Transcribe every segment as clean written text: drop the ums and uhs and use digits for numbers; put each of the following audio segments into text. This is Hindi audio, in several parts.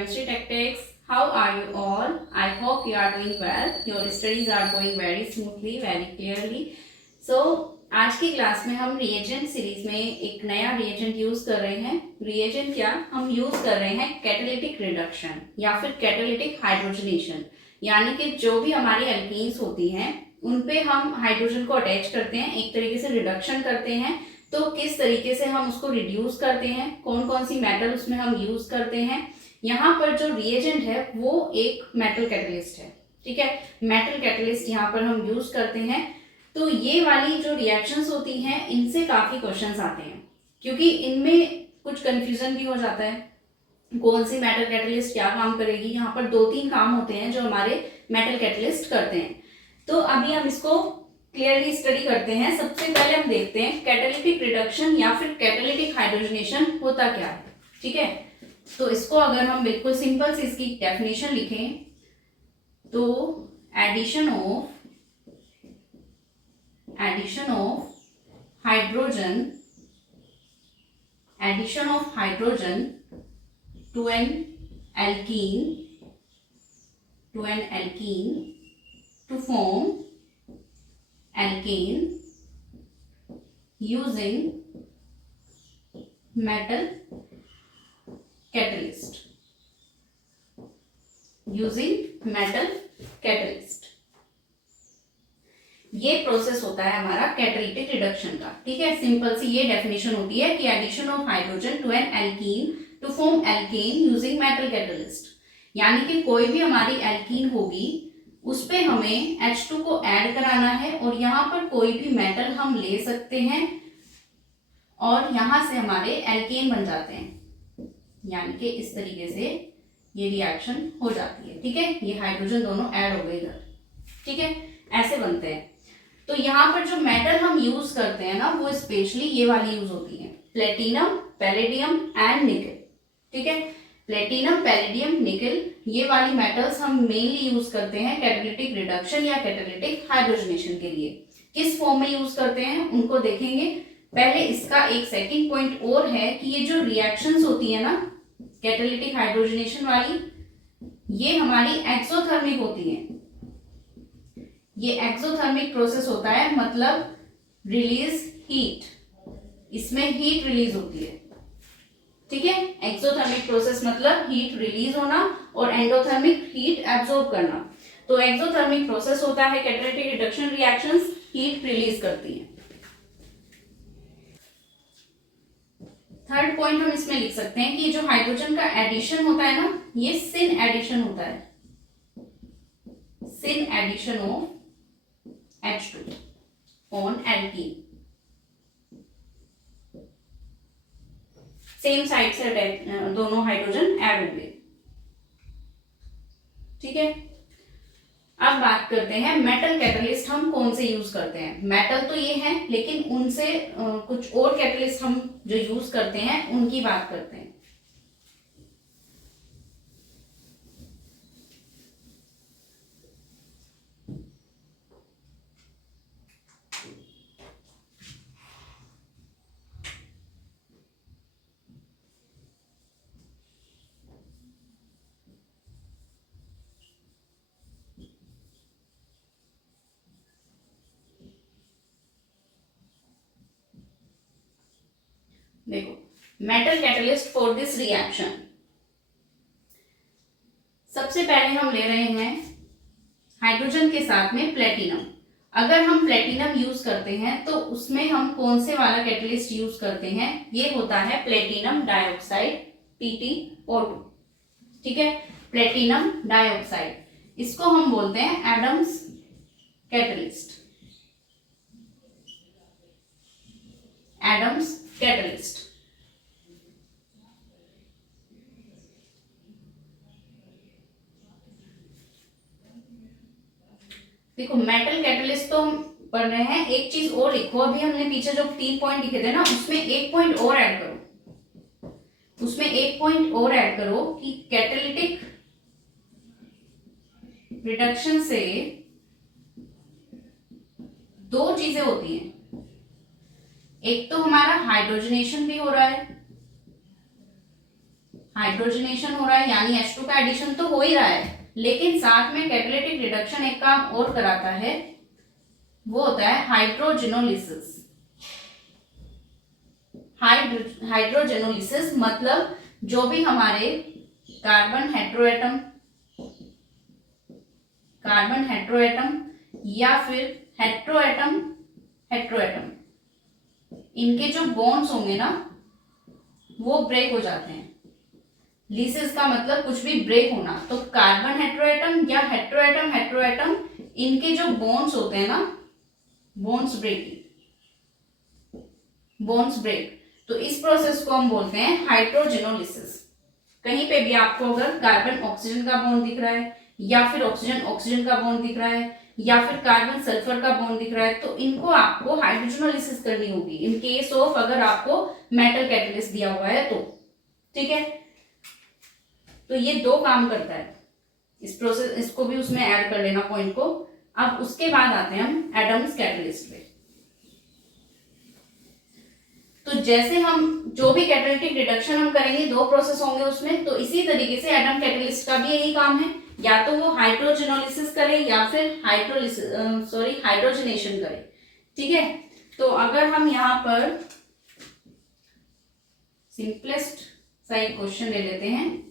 Chemistry Tactics. How are you all? I hope you are doing well. Your studies are going very smoothly, very clearly. So आज की क्लास में हम रिएजेंट सीरीज में एक नया रिएजेंट यूज कर रहे हैं. रिएजेंट क्या हम यूज कर रहे हैं? कैटालिटिक रिडक्शन या फिर कैटालिटिक हाइड्रोजनेशन, यानी कि जो भी हमारी एल्कीन्स होती हैं उन पे हम हाइड्रोजन को अटैच करते हैं, एक तरीके से रिडक्शन करते हैं. तो किस तरीके से हम उसको रिड्यूस करते हैं, कौन कौन सी मेटल उसमें हम यूज करते हैं. यहाँ पर जो रिएजेंट है वो एक मेटल कैटलिस्ट है. ठीक है, मेटल कैटलिस्ट यहाँ पर हम यूज करते हैं. तो ये वाली जो रिएक्शंस होती हैं इनसे काफी क्वेश्चंस आते हैं, क्योंकि इनमें कुछ कंफ्यूजन भी हो जाता है. कौन सी मेटल कैटलिस्ट क्या काम करेगी. यहाँ पर 2-3 काम होते हैं जो हमारे मेटल कैटलिस्ट करते हैं. तो अभी हम इसको क्लियरली स्टडी करते हैं. सबसे पहले हम देखते हैं कैटालिटिक रिडक्शन या फिर कैटालिटिक हाइड्रोजनेशन होता क्या है. ठीक है, तो इसको अगर हम बिल्कुल सिंपल से इसकी डेफिनेशन लिखें तो addition of hydrogen to an alkene to form alkane using metal catalyst. ये प्रोसेस होता है हमारा कैटालिटिक रिडक्शन का. ठीक है, सिंपल सी ये डेफिनेशन होती है कि addition of hydrogen to an alkene to form alkane using metal catalyst, यानी कि कोई भी हमारी एल्कीन होगी उस पे हमें H2 को ऐड कराना है और यहाँ पर कोई भी मेटल हम ले सकते हैं और यहाँ से हमारे एल्केन बन जाते हैं, यानी कि इस तरीके से ये रिएक्शन हो जाती है. ठीक है, ये हाइड्रोजन दोनों ऐड हो गए इधर. ठीक है, ऐसे बनते हैं. तो यहाँ पर जो मेटल हम यूज करते हैं ना वो स्पेशली ये वाली यूज होती है, प्लेटिनम, पैलेडियम एंड निकल. ठीक है, प्लेटिनम, पैलेडियम, निकल, ये वाली मेटल्स हम मेनली यूज करते हैं कैटालिटिक रिडक्शन या कैटालिटिक हाइड्रोजनेशन के लिए. किस फॉर्म में यूज करते हैं उनको देखेंगे. पहले इसका एक सेकंड पॉइंट और है कि ये जो रिएक्शंस होती है ना कैटालिटिक हाइड्रोजनेशन वाली, ये हमारी एक्सोथर्मिक होती है. ये एक्सोथर्मिक प्रोसेस होता है, मतलब रिलीज हीट, इसमें हीट रिलीज होती है. ठीक है, एक्सोथर्मिक प्रोसेस मतलब हीट रिलीज होना और एंडोथर्मिक हीट एब्जॉर्ब करना. तो एक्सोथर्मिक प्रोसेस होता है catalytic reduction reactions heat release करती हैं. थर्ड पॉइंट हम इसमें लिख सकते हैं कि जो हाइड्रोजन का एडिशन होता है ना ये सिन एडिशन होता है, syn addition of H2 on alkene. Same side से दोनों हाइड्रोजन ऐड होंगे. ठीक है, अब बात करते हैं मेटल कैटलिस्ट हम कौन से यूज करते हैं. मेटल तो ये है, लेकिन उनसे कुछ और कैटलिस्ट हम जो यूज करते हैं उनकी बात करते हैं. देखो, metal catalyst for this reaction, सबसे पहले हम ले रहे हैं हाइड्रोजन के साथ में प्लेटिनम. अगर हम प्लेटिनम यूज करते हैं तो उसमें हम कौन से वाला कैटलिस्ट यूज करते हैं, ये होता है प्लेटिनम डाइऑक्साइड PtO2. ठीक है, प्लेटिनम डाइऑक्साइड, इसको हम बोलते हैं एडम्स कैटलिस्ट. Adams catalyst. देखो, मेटल कैटलिस्ट तो हम पढ़ रहे हैं, एक चीज और लिखो. अभी हमने पीछे जो 3 पॉइंट लिखे थे ना उसमें एक पॉइंट और ऐड करो. कि कैटालिटिक रिडक्शन से 2 चीजें होती हैं. एक तो हमारा हाइड्रोजनेशन भी हो रहा है, हाइड्रोजनेशन हो रहा है यानी H2 का एडिशन तो हो ही रहा है, लेकिन साथ में कैटालिटिक रिडक्शन एक काम और कराता है, वो होता है हाइड्रोजेनोलिसिस। हाइड्रोजेनोलिसिस मतलब जो भी हमारे कार्बन हेट्रोएटम या फिर हेट्रोएटम इनके जो बॉन्ड्स होंगे ना वो ब्रेक हो जाते हैं। लिसिस का मतलब कुछ भी ब्रेक होना, तो कार्बन हेट्रोएटम या हेट्रोएटम इनके जो बॉन्ड्स होते हैं ना, बॉन्ड्स ब्रेक, तो इस प्रोसेस को हम बोलते हैं हाइड्रोजेनोलिसिस। कहीं पे भी आपको अगर कार्बन ऑक्सीजन का बॉन्ड दिख रहा है या फिर ऑक्सीजन का बॉन्ड दिख रहा है या फिर कार्बन सल्फर का बॉन्ड दिख रहा है, तो इनको आपको हाइड्रोजेनोलिसिस करनी होगी इन केस ऑफ अगर आपको मेटल कैटलिस्ट दिया हुआ है तो। ठीक है, तो ये दो काम करता है इस प्रोसेस, इसको भी उसमें ऐड कर लेना पॉइंट को। अब उसके बाद आते हैं हम एडम्स कैटलिस्ट पे। तो जैसे हम जो भी कैटालिटिक रिडक्शन हम करेंगे, दो प्रोसेस होंगे उसमें, तो इसी तरीके से एडम कैटलिस्ट का भी यही काम है, या तो वो हाइड्रोजेनोलिसिस करे या फिर हाइड्रोजनेशन करे। ठीक है, तो अगर हम यहाँ पर सिंपलेस्ट सा एक क्वेश्चन ले लेते हैं।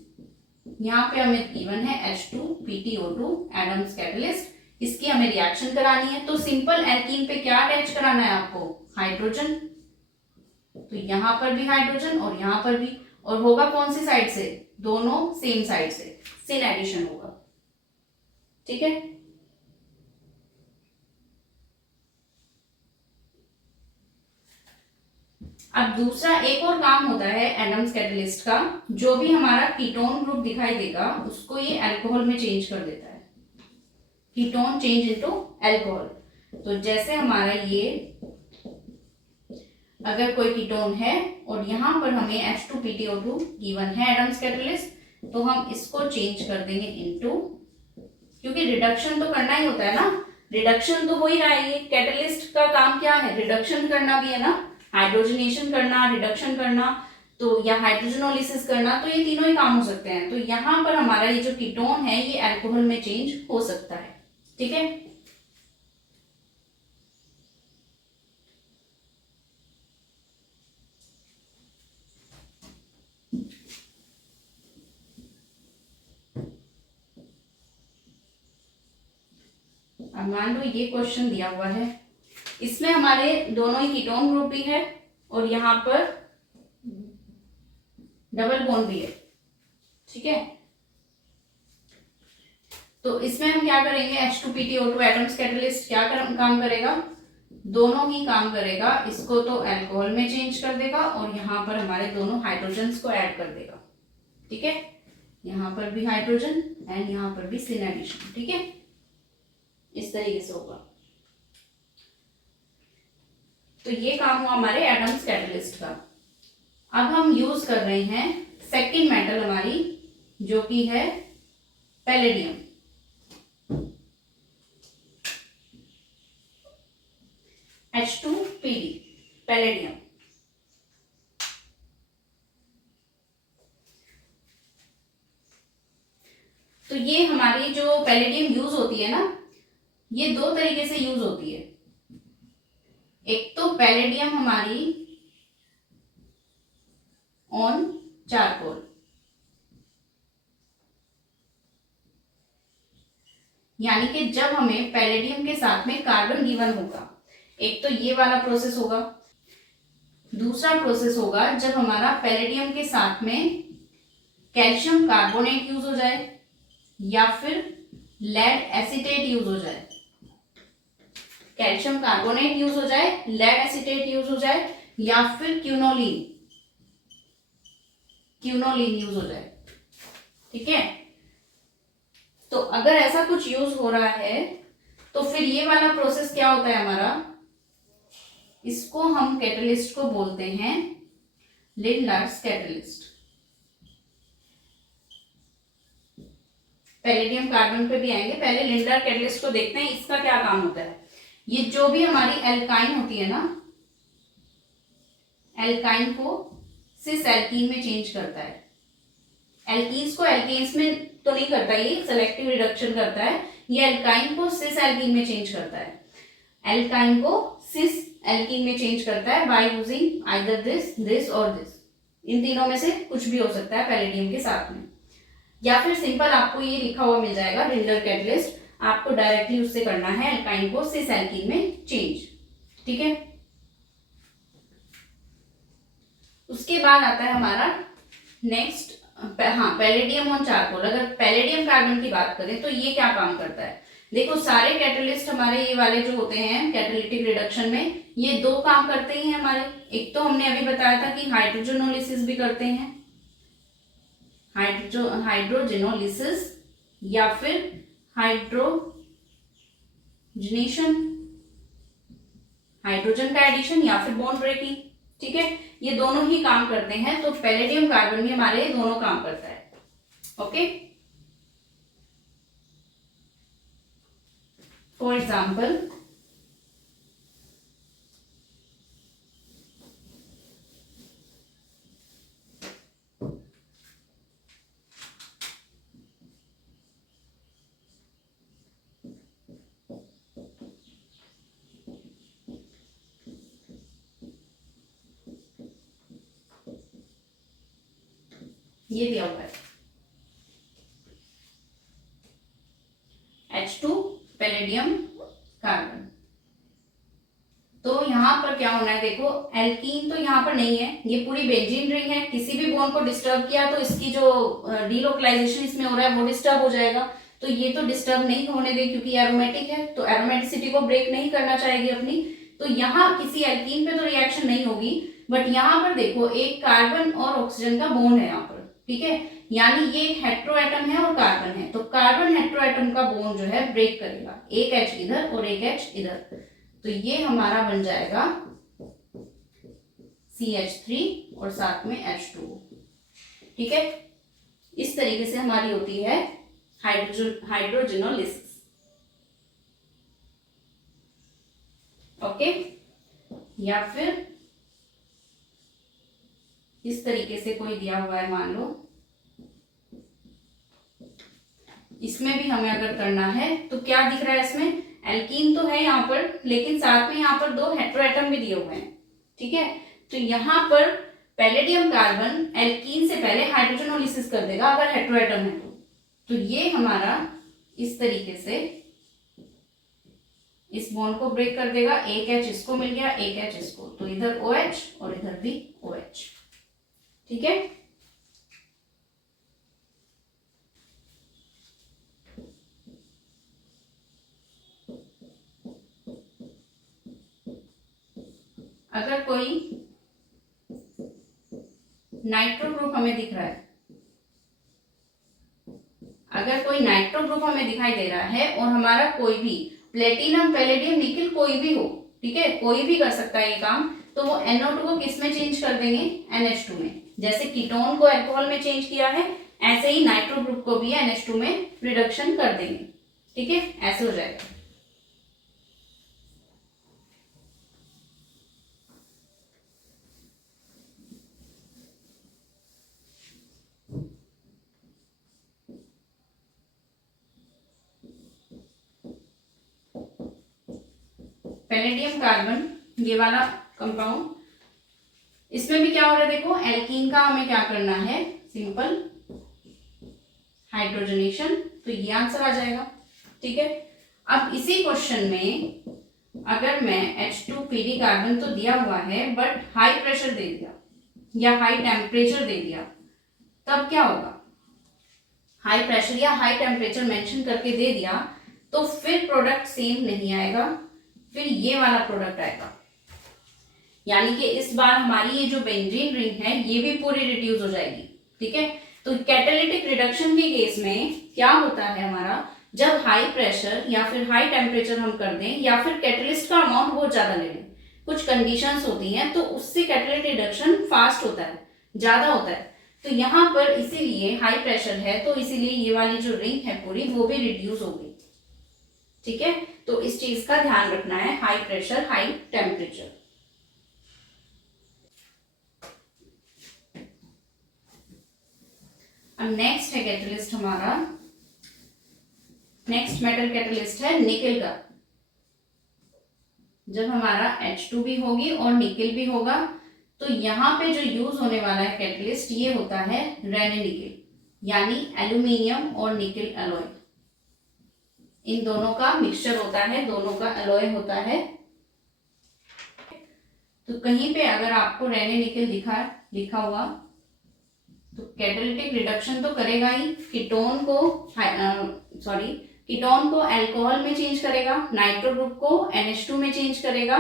यहाँ पे हमें गिवन है H2PtO2 एडम्स कैटलिस्ट, इसकी हमें रिएक्शन करानी है। तो सिंपल एल्कीन पे क्या अटैच कराना है आपको? हाइड्रोजन। तो यहां पर भी हाइड्रोजन और यहां पर भी, और होगा कौन सी साइड से? दोनों सेम साइड से, सिन एडिशन होगा। ठीक है, अब दूसरा एक और काम होता है एडम्स कैटलिस्ट का, जो भी हमारा कीटोन ग्रुप दिखाई देगा उसको ये अल्कोहल में चेंज कर देता है, कीटोन चेंज इनटू अल्कोहल। तो जैसे हमारा ये अगर कोई कीटोन है और यहां पर हमें H2PtO2 गिवन है एडम्स कैटलिस्ट, तो हम इसको चेंज कर देंगे इनटू, क्योंकि रिडक्शन तो करना ही होता है ना, रिडक्शन तो हो ही रहा है। ये कैटलिस्ट का काम क्या है? रिडक्शन करना भी है ना, हाइड्रोजनेशन करना, रिडक्शन करना, तो या हाइड्रोजनोलिसिस करना, तो ये तीनों ही काम हो सकते हैं। तो यहाँ पर हमारा ये जो कीटोन है ये अल्कोहल में चेंज हो सकता है। ठीक है, अब मान लो ये क्वेश्चन दिया हुआ है, इसमें हमारे दोनों ही कीटोन ग्रुप भी है और यहाँ पर डबल बॉन्ड भी है। ठीक है, तो इसमें हम क्या करेंगे? H2PtO2 एटम्स कैटलिस्ट क्या काम करेगा? दोनों ही काम करेगा, इसको तो अल्कोहल में चेंज कर देगा और यहाँ पर हमारे दोनों हाइड्रोजन्स को ऐड कर देगा। ठीक है, यहाँ पर भी हाइड्रोजन एंड यहाँ पर भी सिन एडिशन। ठीक है, इस तरीके से होगा। तो ये काम हुआ हमारे एटम्स कैटलिस्ट का। अब हम यूज कर रहे हैं सेकंड मेटल हमारी, जो कि है पैलेडियम। H2Pd palladium. तो ये हमारी जो पैलेडियम यूज होती है ना, ये दो तरीके से यूज होती है। एक तो पैलेडियम हमारी ऑन चारकोल, यानी कि जब हमें पैलेडियम के साथ में कार्बन गिवन होगा, एक तो ये वाला प्रोसेस होगा। दूसरा प्रोसेस होगा जब हमारा पैलेडियम के साथ में कैल्शियम कार्बोनेट यूज हो जाए या फिर लेड एसीटेट यूज हो जाए। कैल्शियम कार्बोनेट यूज हो जाए, लेड एसीटेट यूज हो जाए, या फिर क्यूनोलिन यूज हो जाए। ठीक है, तो अगर ऐसा कुछ यूज हो रहा है तो फिर ये वाला प्रोसेस क्या होता है हमारा? इसको हम कैटलिस्ट को बोलते हैं लिंडार्स कैटलिस्ट। पैलेडियम कार्बन पे भी आएंगे, पहले लिंडार कैटलिस्ट को देखते हैं इसका क्या काम होता है। ये जो भी हमारी एल्काइन होती है ना, एल्काइन को सिस एल्कीन में चेंज करता है। एल्कीन्स को एल्केन्स में तो नहीं करता, ये सेलेक्टिव रिडक्शन करता है, ये एल्काइन को सिस एल्कीन में चेंज करता है, एल्काइन को सिस एल्कीन में चेंज करता है बाय यूजिंग आइदर दिस और दिस, इन तीनों में से कुछ भी हो सकता है पैलेडियम के साथ में, या फिर सिंपल आपको ये लिखा हुआ मिल जाएगा रिंडल कैटलिस्ट, आपको डायरेक्टली उससे करना है एल्काइन को सिस एल्कीन में चेंज, ठीक है। उसके बाद आता है हमारा नेक्स्ट, हाँ पैलेडियम ऑन चारकोल। अगर पैलेडियम कार्बन की बात करें तो ये क्या काम करता है, देखो सारे कैटलिस्ट हमारे ये वाले जो होते हैं कैटालिटिक रिडक्शन में, ये दो काम करते ही हैं हमारे। एक तो हमने अभी बताया था कि हाइड्रोजनोलिसिस भी करते हैं, हाइड्रोजनोलिसिस या फिर हाइड्रोजनेशन, हाइड्रोजन का एडिशन या फिर बॉन्ड ब्रेकिंग, ठीक है, ये दोनों ही काम करते हैं। तो पैलेडियम कार्बन में हमारे दोनों काम करता है, ओके। फॉर एग्जाम्पल ये दिया हुआ है H2 पैलेडियम कार्बन। तो यहाँ पर क्या होना है, देखो एल्कीन तो यहाँ पर नहीं है, ये पूरी बेंजीन रिंग है, किसी भी बॉन्ड को डिस्टर्ब किया तो इसकी जो डीलोकलाइजेशन इसमें हो रहा है वो डिस्टर्ब हो जाएगा। तो ये तो डिस्टर्ब नहीं होने दे क्योंकि एरोमेटिक है, तो एरोमेटिसिटी को ब्रेक नहीं करना चाहेगी अपनी। तो यहाँ किसी एल्कीन पे तो रिएक्शन नहीं होगी, बट यहाँ पर देखो एक कार्बन और ऑक्सीजन का बॉन्ड है यहाँ पर, ठीक है, यानी ये हेट्रो एटम है और कार्बन है, तो कार्बन हेट्रो एटम का बॉन्ड जो है ब्रेक करेगा, एक H इधर और एक H इधर, तो ये हमारा बन जाएगा CH3 और साथ में H2, ठीक है। इस तरीके से हमारी होती है हाइड्रोजनोलिसिस, ओके। या फिर इस तरीके से कोई दिया हुआ है, मान लो इसमें भी हमें अगर करना है तो क्या दिख रहा है, इसमें एल्कीन तो है यहाँ पर, लेकिन साथ में यहाँ पर दो हेट्रो एटम भी दिए हुए हैं, ठीक है। तो यहाँ पर पैलेडियम कार्बन एल्कीन से पहले हाइड्रोजनोलिसिस कर देगा अगर हेट्रो एटम है तो ये हमारा इस तरीके से इस बॉन्ड को ब्रेक कर देगा, एक H इसको मिल गया, एक H इसको, तो इधर OH और इधर भी OH, ठीक है। अगर कोई नाइट्रो ग्रुप हमें दिख रहा है, अगर कोई नाइट्रो ग्रुप हमें दिखाई दे रहा है और हमारा कोई भी प्लेटिनम पैलेडियम निकिल कोई भी हो, ठीक है, कोई भी कर सकता है ये काम, तो वो NO2 को किस में चेंज कर देंगे, NH2 में। जैसे कीटोन को अल्कोहल में चेंज किया है, ऐसे ही नाइट्रो ग्रुप को भी NH2 में रिडक्शन कर देंगे, ठीक है, ऐसे हो जाएगा। पैलेडियम कार्बन ये वाला कंपाउंड, इसमें भी क्या हो रहा है, देखो एल्कीन का हमें क्या करना है, सिंपल हाइड्रोजनेशन, तो ये आंसर आ जाएगा, ठीक है। अब इसी क्वेश्चन में अगर मैं H2PD कार्बन तो दिया हुआ है बट हाई प्रेशर दे दिया या हाई टेम्परेचर दे दिया, तब क्या होगा, हाई प्रेशर या हाई टेम्परेचर मेंशन करके दे दिया तो फिर प्रोडक्ट सेम नहीं आएगा, फिर ये वाला प्रोडक्ट आएगा, यानी कि इस बार हमारी ये जो बेंजीन रिंग है ये भी पूरी रिड्यूस हो जाएगी, ठीक है। तो कैटालिटिक रिडक्शन के केस में क्या होता है हमारा, जब हाई प्रेशर या फिर हाई टेम्परेचर हम कर दें या फिर कैटलिस्ट का अमाउंट बहुत ज्यादा ले लें, कुछ कंडीशंस होती हैं, तो उससे कैटालिटिक रिडक्शन फास्ट होता है, ज्यादा होता है। तो यहाँ पर इसीलिए हाई प्रेशर है, तो इसीलिए ये वाली जो रिंग है पूरी वो भी रिड्यूस हो गई, ठीक है। तो इस चीज का ध्यान रखना है, हाई प्रेशर हाई टेम्परेचर। अब अब नेक्स्ट है कैटलिस्ट हमारा, नेक्स्ट मेटल कैटलिस्ट है निकेल का। जब हमारा H2 भी होगी और निकेल भी होगा, तो यहाँ पे जो यूज होने वाला है कैटलिस्ट ये होता है रेने निकेल, यानी एल्यूमिनियम और निकेल एलॉय। इन दोनों का मिक्सचर होता है, दोनों का एलॉय होता है। तो कहीं पे अगर आपको रेने निकेल लिखा हुआ, तो कैटालिटिक रिडक्शन तो करेगा ही, कीटोन को अल्कोहल में चेंज करेगा, नाइट्रो ग्रुप को NH2 में चेंज करेगा,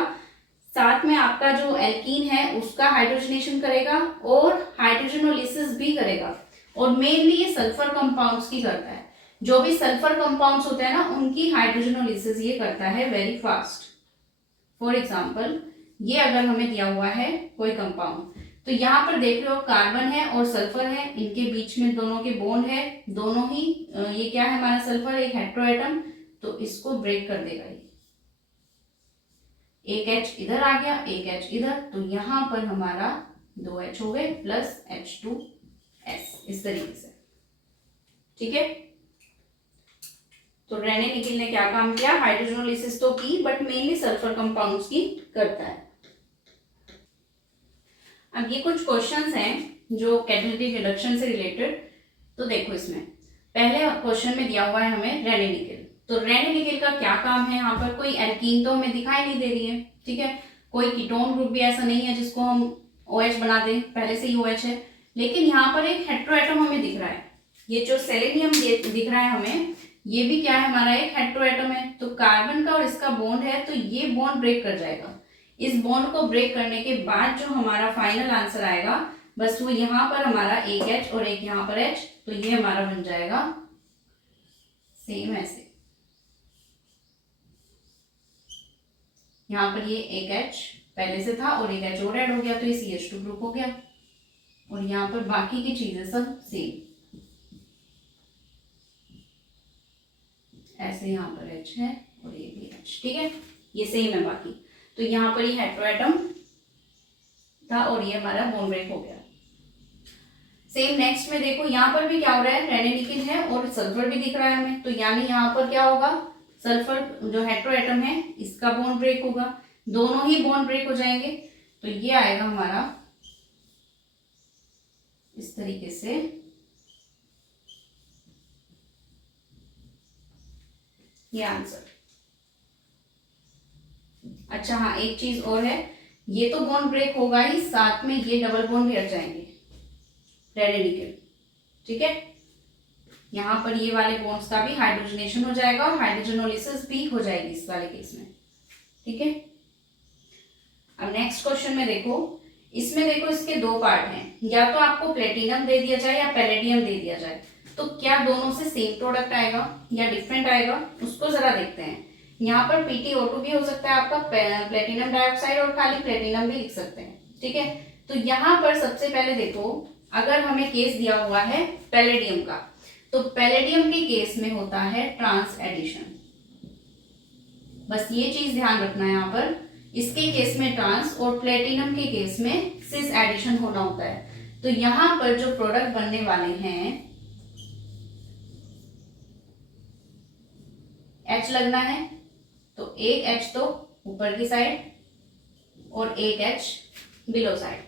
साथ में आपका जो एल्कीन है उसका हाइड्रोजनेशन करेगा और हाइड्रोजनोलिसिस भी करेगा। और मेनली ये सल्फर कंपाउंड्स की करता है। जो भी सल्फर कंपाउंड्स होते हैं ना, उनकी हाइड्रोजनोलिसिस ये करता है वेरी फास्ट। फॉर एग्जाम्पल, ये अगर हमें दिया हुआ है कोई कंपाउंड, तो यहाँ पर देख रहे हो कार्बन है और सल्फर है, इनके बीच में दोनों के बॉन्ड है, दोनों ही ये क्या है हमारा सल्फर, एक हेटेरो एटम, तो इसको ब्रेक कर देगा ये। एक H इधर आ गया, एक H इधर, तो यहाँ पर हमारा 2H हो गए प्लस H2S, इस तरीके से। ठीक है, तो रेने निकेल ने क्या काम किया, हाइड्रोजनोलिसिस तो की, बट मेनली सल्फर कंपाउंड्स की करता है। अब ये कुछ क्वेश्चंस हैं जो कैटालिटिक रिडक्शन से रिलेटेड। तो देखो, इसमें पहले क्वेश्चन में दिया हुआ है हमें रेने निकेल। तो रेने निकेल का क्या काम है, यहाँ पर कोई एल्कीन तो हमें दिखाई नहीं दे रही है, ठीक है, कोई कीटोन ग्रुप भी ऐसा नहीं है जिसको हम OH बना दें, पहले से ही OH है, लेकिन यहाँ पर एक हेटेरो एटम हमें दिख रहा है। ये जो सेलेनियम दिख रहा है हमें, ये भी क्या है हमारा एक हेटेरो एटम है। तो कार्बन का और इसका बॉन्ड है, तो ये बॉन्ड ब्रेक कर जाएगा। इस बॉन्ड को ब्रेक करने के बाद जो हमारा फाइनल आंसर आएगा, बस वो यहाँ पर हमारा एक H और एक यहाँ पर H, तो ये हमारा बन जाएगा सेम ऐसे। यहाँ पर ये एक H पहले से था और एक H और ऐड हो गया, तो ये CH2 ग्रुप हो गया। और यहाँ पर बाकी की चीजें सब सेम, ऐसे यहाँ पर H है और ये भी H, ठीक है, ये सेम है बाकी। तो यहाँ पर ये हेटेरो एटम था और ये हमारा बॉन्ड ब्रेक हो गया। सेम नेक्स्ट में देखो, यहाँ पर भी क्या हो रहा है, रेने निकेल है और सल्फर भी दिख रहा है हमें, तो यानी यहाँ पर क्या होगा, सल्फर जो हेटेरो एटम है इसका बॉन्ड ब्रेक होगा, दोनों ही बॉन्ड ब्रेक हो जाएंगे, तो ये आएगा हमारा इस तरीके से। ये आंसर। अच्छा हाँ, एक चीज और है, ये तो बॉन्ड ब्रेक होगा ही, साथ में ये डबल बॉन्ड भी हट जाएंगे रेने निकेल, ठीक है। यहाँ पर ये वाले बॉन्ड्स का भी हाइड्रोजनेशन हो जाएगा और हाइड्रोजनोलिसिस भी हो जाएगी इस वाले केस में, ठीक है। अब नेक्स्ट क्वेश्चन में देखो, इसमें देखो इसके दो पार्ट हैं, या तो आपको प्लेटिनम दे दिया जाए या पैलेडियम दे दिया जाए, तो क्या दोनों से सेम प्रोडक्ट आएगा या डिफरेंट आएगा, उसको जरा देखते हैं। यहाँ पर PtO2 भी हो सकता है आपका, प्लेटिनम डाइऑक्साइड, और खाली प्लेटिनम भी लिख सकते हैं, ठीक है। तो यहाँ पर सबसे पहले देखो, अगर हमें केस दिया हुआ है पैलेडियम का, तो पैलेडियम के केस में होता है ट्रांस एडिशन, बस ये चीज ध्यान रखना है यहाँ पर, इसके केस में ट्रांस और प्लेटिनम के केस में सिस एडिशन होना होता है। तो यहाँ पर जो प्रोडक्ट बनने वाले हैं, H लगना है, तो एक H तो ऊपर की साइड और एक H बिलो साइड,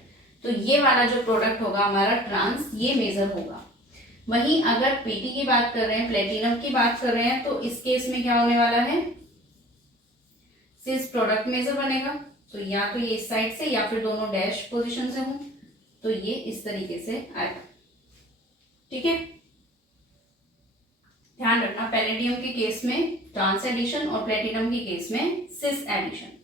तो ये वाला जो प्रोडक्ट होगा हमारा ट्रांस, ये मेजर होगा। वहीं अगर PT की बात कर रहे हैं, प्लेटिनम की बात कर रहे हैं, तो इस केस में क्या होने वाला है, सिस प्रोडक्ट मेजर बनेगा, तो या तो ये इस साइड से या फिर दोनों डैश पोजीशन से हों, तो ये इस तरीके से आएगा, ठीक है। ध्यान रखना, पैलेडियम के केस में ट्रांस एडिशन और प्लेटिनम के केस में सिस एडिशन,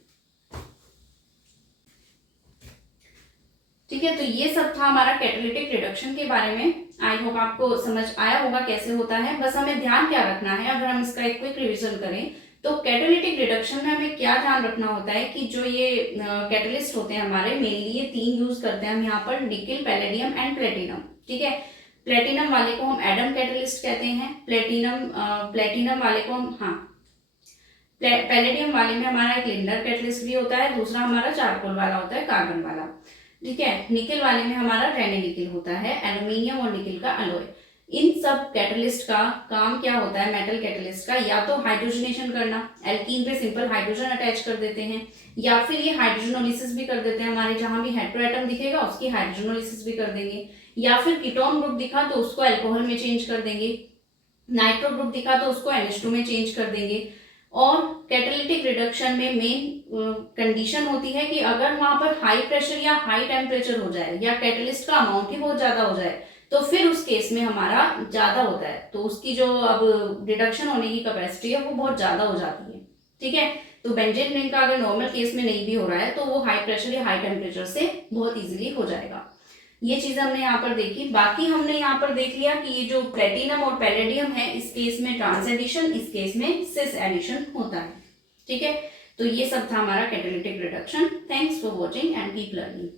ठीक है। तो ये सब था हमारा कैटालिटिक रिडक्शन के बारे में। आई होप आपको समझ आया होगा कैसे होता है। बस हमें ध्यान क्या रखना है, अगर हम इसका एक क्विक रिवीजन करें, तो कैटालिटिक रिडक्शन में हमें क्या ध्यान रखना होता है कि जो ये कैटलिस्ट होते हैं हमारे, मेनली ये तीन यूज करते हैं हम यहाँ पर, निकेल, पैलेडियम एंड प्लेटिनम, ठीक है। प्लेटिनम वाले को हम एडम कैटलिस्ट कहते हैं, प्लेटिनम वाले को हम पैलेडियम वाले में हमारा एक लिंडर कैटलिस्ट भी होता है, दूसरा हमारा चारकोल वाला होता है, कार्बन वाला, ठीक है। निकेल वाले में हमारा रेने निकेल होता है, एल्यूमिनियम और निकेल का अलॉय। इन सब कैटलिस्ट का काम क्या होता है, मेटल कैटलिस्ट का, या तो हाइड्रोजनेशन करना, एल्कीन पे सिंपल हाइड्रोजन अटैच कर देते हैं, या फिर ये हाइड्रोजनोलिसिस भी कर देते हैं, हमारे जहां भी हेटेरोएटम दिखेगा उसकी हाइड्रोजनोलिसिस भी कर देंगे, या फिर कीटोन ग्रुप दिखा तो उसको अल्कोहल में चेंज कर देंगे, नाइट्रो ग्रुप दिखा तो उसको NH2 में चेंज कर देंगे। और कैटालिटिक रिडक्शन में मेन कंडीशन होती है कि अगर वहां पर हाई प्रेशर या हाई टेम्परेचर हो जाए या कैटलिस्ट का अमाउंट ही बहुत ज्यादा हो जाए तो फिर उस केस में हमारा ज्यादा होता है, तो उसकी जो अब रिडक्शन होने की कैपेसिटी है वो बहुत ज्यादा हो जाती है। ठीक है, तो बेंजीन रिंग का अगर नॉर्मल केस में नहीं भी हो रहा है तो वो हाई प्रेशर या हाई टेम्परेचर से बहुत इजीली हो जाएगा। ये चीज हमने यहाँ पर देखी। बाकी हमने यहाँ पर देख लिया कि ये जो प्लेटिनम और पैलेडियम है इस केस में ट्रांस एडिशन, इस केस में सिस एडिशन होता है। ठीक है, तो ये सब था हमारा catalytic reduction. Thanks for watching and keep learning.